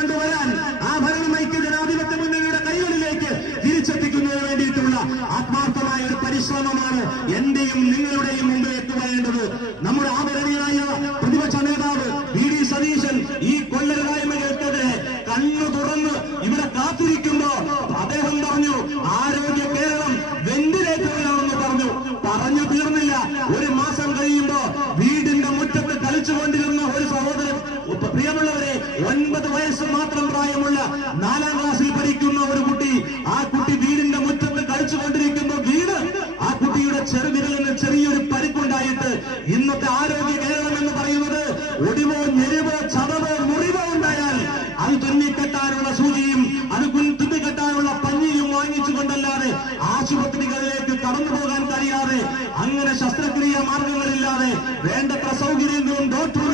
കൊണ്ടുവരാൻ ആ ഭരണം ഐക്യ ജനാധിപത്യ മുന്നണിയുടെ കൈകളിലേക്ക് തിരിച്ചെത്തിക്കുന്നതിന് വേണ്ടിയിട്ടുള്ള ആത്മാർത്ഥമായ ഒരു പരിശ്രമമാണ് എന്റെയും നിങ്ങളുടെയും മുമ്പിലേക്ക് എത്തുവേണ്ടത് നമ്മുടെ ആദരണീയായ പ്രതിപക്ഷ നേതാവ് വി ഡി സതീശൻ ഈ കൊള്ളരുതായ്മകൾക്കെതിരെ കണ്ണു തുറന്ന് ഇവിടെ കാത്തിരിക്കുമ്പോ അദ്ദേഹം പറഞ്ഞു ആരോഗ്യ കേരളം വെന്റിലേറ്ററിലാണെന്ന് പറഞ്ഞു. പറഞ്ഞു തീർന്നില്ല. ഒരു മാസം കഴിയുമ്പോ വീടിന്റെ മുറ്റത്ത് കളിച്ചുകൊണ്ടിരുന്ന ഒരു സഹോദരൻ പ്രിയമുള്ളവരെ ഒൻപത് വയസ്സ് മാത്രം പ്രായമുള്ള നാലാം ക്ലാസ്സിൽ പഠിക്കുന്ന ഒരു കുട്ടി ആ കുട്ടി വീടിന്റെ മുറ്റത്ത് കളിച്ചുകൊണ്ടിരിക്കുമ്പോ വീട് ആ കുട്ടിയുടെ ചെറുവിരലിന് ചെറിയൊരു പരിക്കുണ്ടായിട്ട് ഇന്നത്തെ ആരോഗ്യ കേരളം എന്ന് പറയുന്നത് ഒടിവോ ഞെരിവോ ചതവോ മുറിവോ ഉണ്ടായാൽ അത് തുന്നിക്കെട്ടാനുള്ള സൂചിയും അത് തുന്നിക്കെട്ടാനുള്ള പഞ്ഞിയും വാങ്ങിച്ചുകൊണ്ടല്ലാതെ ആശുപത്രികളിലേക്ക് കടന്നു പോകാൻ കഴിയാതെ അങ്ങനെ ശസ്ത്രക്രിയ മാർഗങ്ങളില്ലാതെ വേണ്ടത്ര സൗകര്യങ്ങളും ഡോക്ടറും